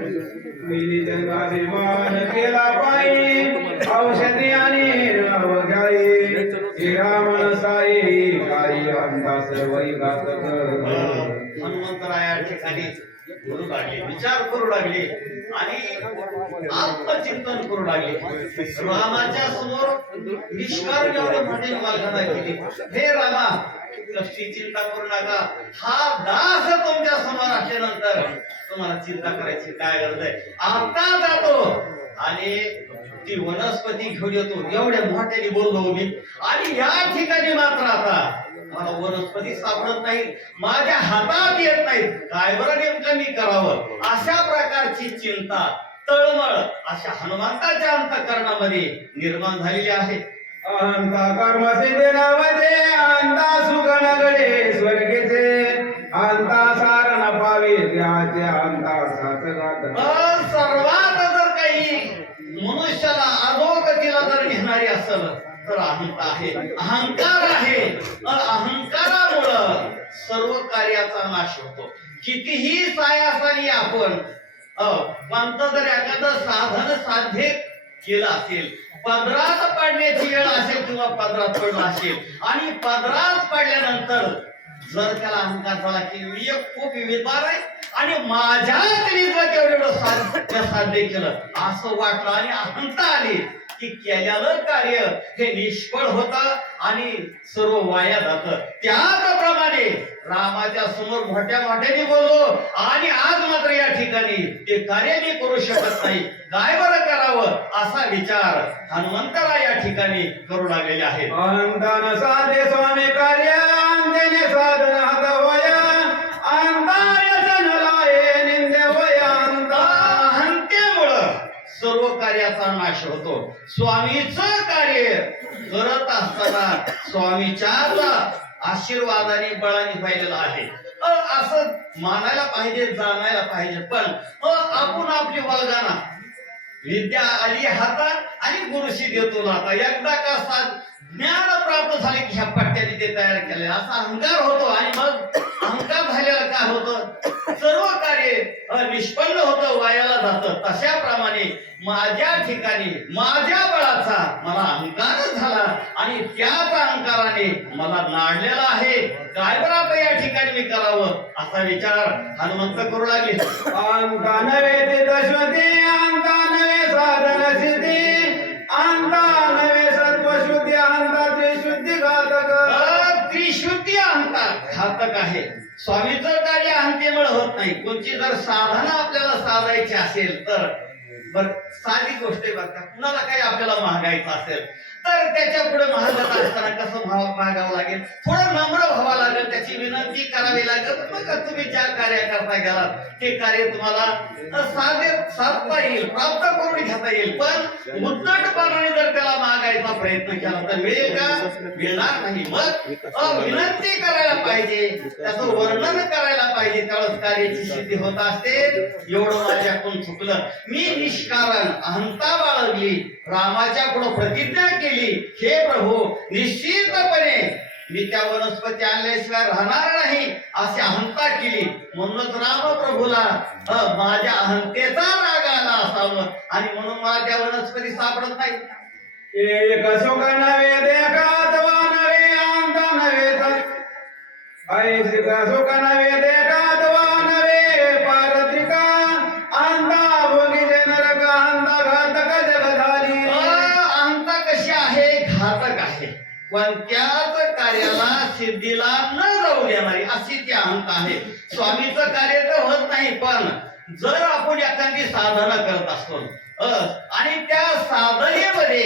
Milli जगाभिमान केला पायी औषधी आणि नाव घ्याई श्रीरामन साई काही अंधा सर्वही घातक हनुमंतराया ठिकाणी बोलू लागले विचार करू लागले. आणि आत्मचिंतन करू लागले. रामाच्या समोर निष्कारण एवढे मोठे वालघडा केली. हे रामा कशी चिंता करू नका. हा दास तुमच्यासमोर असल्यानंतर तुम्हाला चिंता करायची काय गरज आहे? आता जातो. आणि ती वनस्पती घेऊन येतो. एवढ्या मोठ्याने बोललो मी. आणि या ठिकाणी मात्र आता मला वनस्पती सापडत नाही माझ्या हातात येत नाहीत. काय बरं नेमकं मी करावं? अशा प्रकारची चिंता तळमळ अशा हनुमंताच्या अंतकरणामध्ये निर्माण झालेली आहे. अंता स्वर्गेचे. अंता सारण पावे त्याचे अंता सर्वात जर काही मनुष्याला अधोगतीला जर घेणारी असेल तर अहंता आहे. अहंकार आहे. अहंकारामुळं सर्व कार्याचा नाश होतो. कितीही सायासानी आपण हो, अ, जर एखादं साधन साध्य केलं असेल पदरात पडण्याची वेळ असेल किंवा पदरात पडला असेल आणि पदरात पडल्यानंतर जर त्याला अहंकार झाला की मी एक खूप विविधवार आहे आणि माझ्या विद्वत साध्य साध्य केलं असं वाटलं आणि अहंता आली की केलेलं कार्य हे निष्फळ होत आणि सर्व वाया जात. त्याचप्रमाणे रामाच्या समोर मोठ्या मोठ्याने बोललो आणि आज मात्र या ठिकाणी ते कार्य मी करू शकत नाही. काय बरं करावं? असा विचार हनुमंतरा या ठिकाणी करू लागलेले आहेत. स्वामीचं कार्य करत असताना स्वामीच्याच आशीर्वादाने बळाने पाहिलेलं आहे. असं मानायला पाहिजे जाणायला पाहिजे. पण अ, आपण आपली वल्गाना विद्या आली हातात आणि गुरुशी देतो आता एकदा का ज्ञान प्राप्त झाले की ह्या पट्ट्याने ते तयार केले. असा अहंकार होतो आणि मग अहंकार झाल्यावर काय होतं? सर्व कार्य निष्पन्न होतं वायाला जातं. तशाप्रमाणे माझ्या ठिकाणी माझ्या बळाचा मला अहंकार झाला आणि त्याच अहंकाराने मला नाडलेला आहे. काय बरं आता या ठिकाणी मी करावं? असा विचार हनुमंत करू लागले. अंका नवे ते दशवती अंता नवे साधन सिद्धी. अंता नवे सत्वशुद्धी अंता त्रिशुद्धी घातक. त्रिशुद्धी अहंकार. घातक आहे. स्वामीचं कार्य अहंतेमुळे होत नाही. कोणची जर साधना आपल्याला साधायची असेल तर बर साधी गोष्ट आहे बघा कुणाला काही आपल्याला महागायचं असेल तर त्याच्या पुढे महागत असताना कसं भाव मागावं लागेल? थोडं नम्र व्हावं लागेल त्याची विनंती करावी लागेल. मग तुम्ही ज्या कार्य करता गेला ते कार्य तुम्हाला साधे साधता येईल प्राप्त करून घेता येईल. पण मुद्दटपणाने जर त्याला मागायचा प्रयत्न केला तर मिळेल का? मिळणार नाही. मग विनंती करायला पाहिजे. त्याचं वर्णन करायला पाहिजे. त्यावेळेस कार्याची सिद्धी होत असते. एवढं माझ्याकडून चुकलं. मी निष्कारण अहंता बाळगली. रामाच्या पुढे प्रतिज्ञा केली. केली. हे प्रभू निश्चितपणे मी त्या वनस्पती आणल्याशिवाय राहणार नाही अशी अहंता केली. म्हणूनच राम प्रभूला माझ्या अहंतेचा राग आला असावं आणि म्हणून मला त्या वनस्पती सापडत नाही. एक सुख नव्हे देखात वा नवे अंता नवे सत ऐसिक देखात पण त्याच कार्याला सिद्धीला न जाऊ देणारी अशी ती अंत आहे. स्वामीचं कार्य तर होत नाही पण जर आपण एखादी साधना करत असतो आणि त्या साधनेमध्ये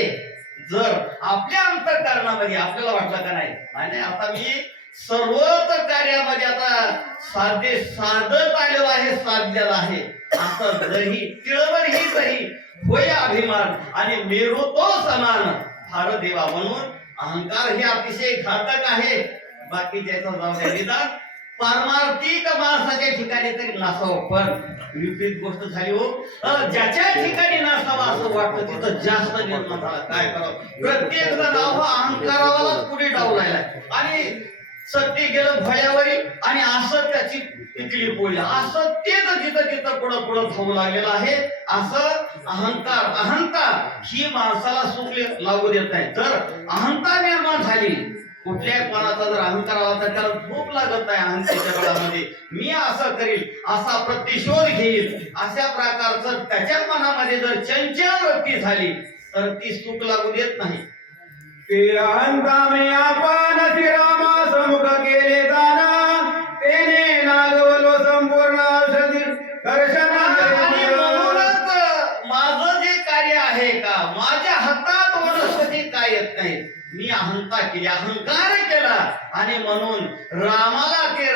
जर आपल्या अंतकरणामध्ये आपल्याला वाटलं का नाही? आणि आता मी सर्वच कार्यामध्ये आता साध्य साधत आलेलो आहे साधलेलं आहे. असं जरी तिळवर ही जरी होय अभिमान आणि मेरू तो समान फार देवा म्हणून अहंकार हे अतिशय घातक आहे. बाकी त्याचा जाऊ द्या निदान पारमार्थिक माणसाच्या ठिकाणी तरी नसावं पण विपरीत गोष्ट झाली हो ज्याच्या ठिकाणी नसावं असं वाटतं तिथं जास्त निर्माण झाला. काय करावं? प्रत्येक जण अहंकारावालाच पुढे डावलाय आणि सत्य गेलं भयावरी आणि असं त्याची पिकली पोळी. असं जिथं जिथं तिथं पुढं पुढं होऊ लागलेलं आहे असं अहंकार अहंकार ही माणसाला सुख लागू देत नाही. तर अहंकार निर्माण झाली. कुठल्याही कोणाचा जर अहंकार आला तर त्याला भूक लागत नाही अहंतेच्या काळामध्ये मी असं करील असा प्रतिशोध घेईल. अशा प्रकारचं त्याच्या मनामध्ये जर चंचल वृत्ती झाली तर ती सुख लागू देत नाही. ते आपण श्रीरामा समुख केले जाना. तेने नागवलो संपूर्ण औषधी दर्शना आणि म्हणूनच माझं जे कार्य आहे का माझ्या हातात वनस्पती काय येत नाही. मी अहंता केली अहंकार केला. आणि म्हणून रामाला ते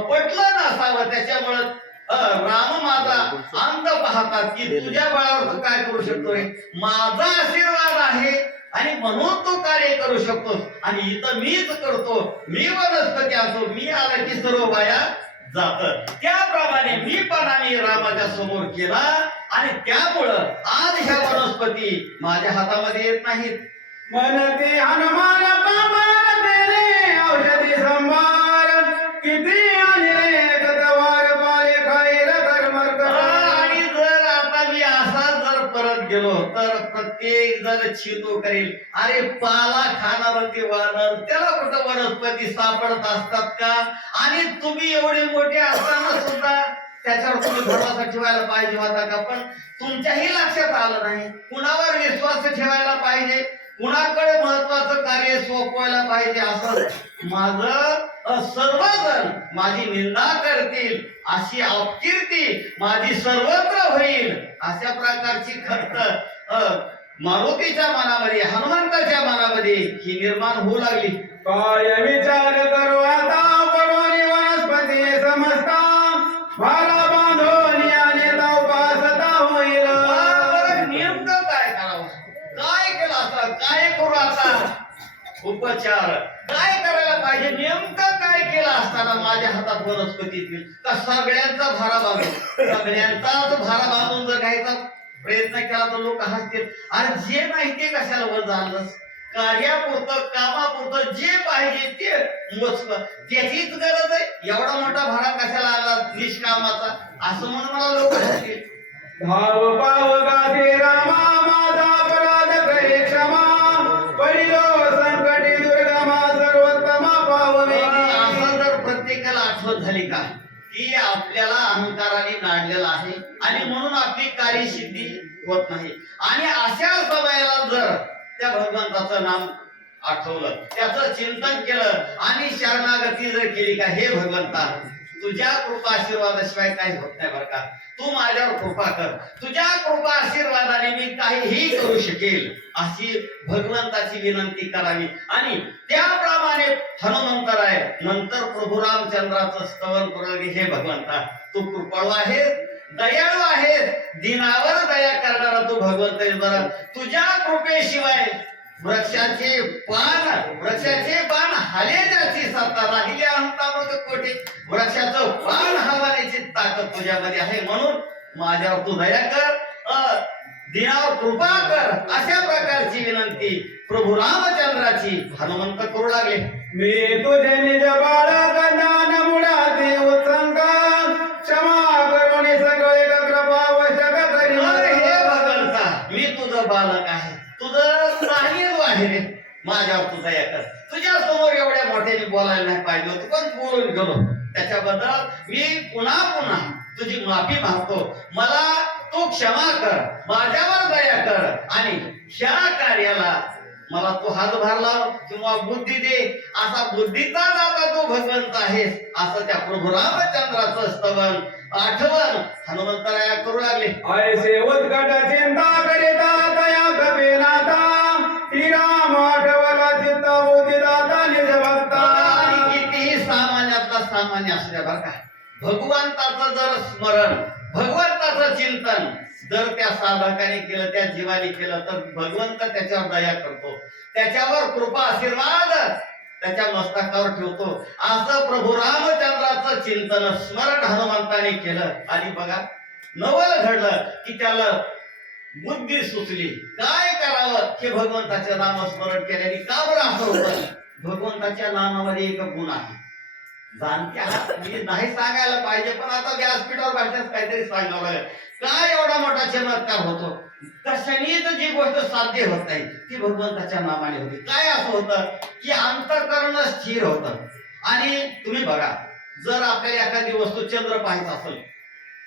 पटलं नसावं. त्याच्यामुळं अ, राम माझा अंत पाहतात की तुझ्या बळावर काय करू शकतोय? माझा आशीर्वाद आहे. आणि म्हणून तो कार्य करू शकतो. आणि इथं मीच करतो. मी वनस्पती असो मी आला की सर्व बाया जात त्याप्रमाणे मी पण आम्ही रामाच्या समोर केला. आणि त्यामुळं आज ह्या वनस्पती माझ्या हातामध्ये येत नाहीत. मनते हनुमान औषधी संभार. किती आणले गेलो तर प्रत्येक जण छितो करेल. अरे पाला खाणार ते वानर त्याला कुठं वनस्पती सापडत असतात का? आणि तुम्ही एवढे मोठे असताना सुद्धा त्याच्यावर तुम्ही भरोसा ठेवायला पाहिजे होता का? पण तुमच्याही लक्षात आलं नाही. कुणावर विश्वास ठेवायला पाहिजे? कुणाकडे महत्वाचं कार्य सोपवायला पाहिजे? असं माझं सर्वजण माझी निंदा करतील अशी अपकीर्ती माझी सर्वत्र होईल. अशा प्रकारची खर्च मारुतीच्या मनामध्ये हनुमंताच्या मनामध्ये ही निर्माण होऊ लागली. काय विचार करू आता पडोनी वनस्पती समजता? भाला बांधून आणि उपासता होईल. नेमकं काय करावं? काय केलं आता काय करू आता? उपचार. काय करायला पाहिजे? नेमकं काय केलं असताना माझ्या हातात वनस्पती येतील? का सगळ्यांचा भारा बांधून सगळ्यांचाच भारा बांधून जर घ्यायचा प्रयत्न केला तर लोक हसतील. आणि जे नाही ते कशाला वर झालं कार्यापुरतं कामापुरतं जे पाहिजे ते मोजक. त्याचीच गरज आहे. एवढा मोठा भारा कशाला आला निष्कामाचा. असं म्हणून मला लोक हसतील. का आपल्याला अहंकाराने नाडलेला आहे आणि म्हणून आपली कार्यसिद्धी होत नाही. आणि अशा समयाला जर त्या भगवंताचं नाम आठवलं त्याचं चिंतन केलं आणि शरणागती जर केली का हे भगवंता तुझ्या कृपा आशीर्वादाशिवाय काही होत नाही बरं का. तू माझ्यावर कृपा कर. तुझ्या कृपा आशीर्वादाने मी काहीही करू शकेल अशी भगवंताची विनंती करावी. आणि त्याप्रमाणे हनुमंतराय नंतर प्रभू रामचंद्राचं स्तवन करू हे भगवंता. तू कृपाळू आहेस दयाळू आहेस दिनावर दया करणारा तू भगवंत बरं. तुझ्या कृपेशिवाय वृक्षाचे पान वृक्षाचे पान हाले जाची सत्ता राहिली अंतामग कोटी. वृक्षाचं पान हवाण्याची ताकद तुझ्यामध्ये आहे म्हणून माझ्यावर तू दया कर अ, कृपा कर. अशा प्रकारची विनंती प्रभू रामचंद्राची हनुमंत करू लागले. मी तुझे निज बाळा माझ्यावर तुझा येतात तुझ्या समोर एवढ्या मोठ्याने बोलायला नाही पाहिजे होतं पण बोलून गेलो त्याच्याबद्दल मी पुन्हा पुन्हा तुझी माफी मागतो. मला तू क्षमा कर माझ्यावर दया कर आणि ह्या कार्याला मला तू हातभार लाव किंवा बुद्धी दे. असा बुद्धीचा दाता तू भगवंत आहेस असं त्या प्रभू रामचंद्राचं स्तवन. आठवण हनुमंतराया करू लागले. ऐसे उत्कट चिंता करिता तया कपिनाथा श्रीराम सामान्य असल्या द्या बरं का. भगवंताचं जर स्मरण भगवंताचं चिंतन जर त्या साधकाने केलं त्या जीवाने केलं तर भगवंत त्याच्यावर दया करतो. त्याच्यावर कृपा आशीर्वाद त्याच्या मस्तकावर ठेवतो. असं प्रभू रामचंद्राचं चिंतन स्मरण हनुमंताने केलं. आणि बघा नवल घडलं की त्याला बुद्धी सुचली. काय करावं हे भगवंताच्या नामस्मरण केल्याने? का बरं असं होतं? भगवंताच्या नामामध्ये एक गुण आहे. मी नाही सांगायला पाहिजे पण आता व्यासपीठावर भाषेत काहीतरी सांगावं लागेल काय एवढा मोठा चमत्कार होतो? कशाने तर जी गोष्ट साध्य होत नाही ती भगवंताच्या नामाने होती. काय असं होतं? की अंतकरण स्थिर होतं. आणि तुम्ही बघा जर आपल्याला एखादी वस्तू चंद्र पाहायचा असेल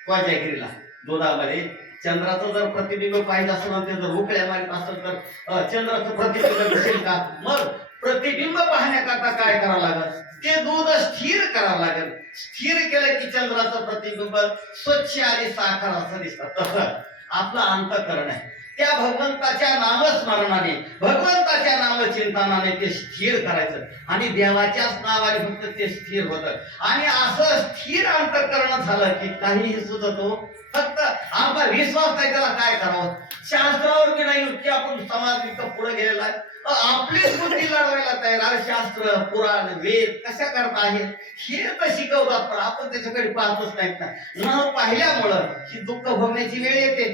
कोजागिरीला दुधामध्ये चंद्राचं जर प्रतिबिंब पाहिजे असेल आणि ते जर उकळ्या मारित असेल तर चंद्राचं प्रतिबिंब दिसेल का? मग प्रतिबिंब पाहण्याकरता काय करावं लागत ते दूध स्थिर करावं लागेल. स्थिर केलं की चंद्राचं प्रतिबिंब स्वच्छ आणि साखर असं दिसतं. तसं आपलं अंतकरण आहे. त्या भगवंताच्या नामस्मरणाने भगवंताच्या नामचिंतनाने ते स्थिर करायचं. आणि देवाच्याच नावाने फक्त ते स्थिर होतं. आणि असं स्थिर अंतकरण झालं की काहीही सुचतो हो. फक्त आपला विश्वास नाही त्याला काय करावं? शास्त्रावर की नाही की आपण समाज इथं पुढे गेलेला आहे? अ, आपलीच बुद्धी तयार आहे शास्त्र पुराण वेद कशा करता आहेत हे तर शिकवतात पण आपण त्याच्याकडे पाहतच नाहीत ना. न पाहिल्यामुळं ही दुःख भोगण्याची वेळ येते.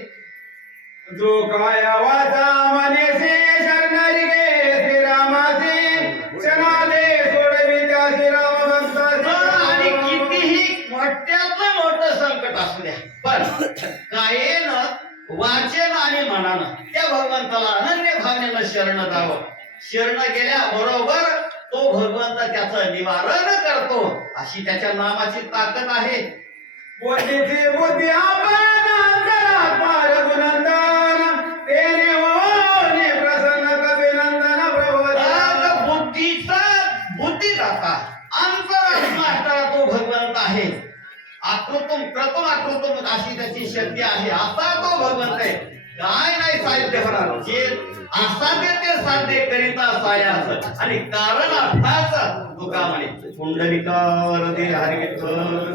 जो काय वाचा मनेसे शरणारी गे श्रीरामाचे क्षणाले सोडवी त्या श्रीराम आणि भक्ता कितीही मोठ्यातलं मोठं संकट असू द्या पण कायेन वाचेन आणि मनानं त्या भगवंताला अनन्य भावनेनं शरण जावं. शरण गेल्या बरोबर तो भगवंत त्याचं निवारण करतो. अशी त्याच्या नामाची ताकद आहे. बुद्धीची बुद्धिदाता अंतरात्मा तो भगवंत आहे. आकृतम क्रतम आकृतम अशी त्याची शक्ती आहे असा तो भगवंत आहे. काय नाही साहित्य होणार जे असाध्य ते साध्य करिता सायास आणि कारण अर्थाच तुका म्हणे पुंडलिकावर हरिविठ्ठल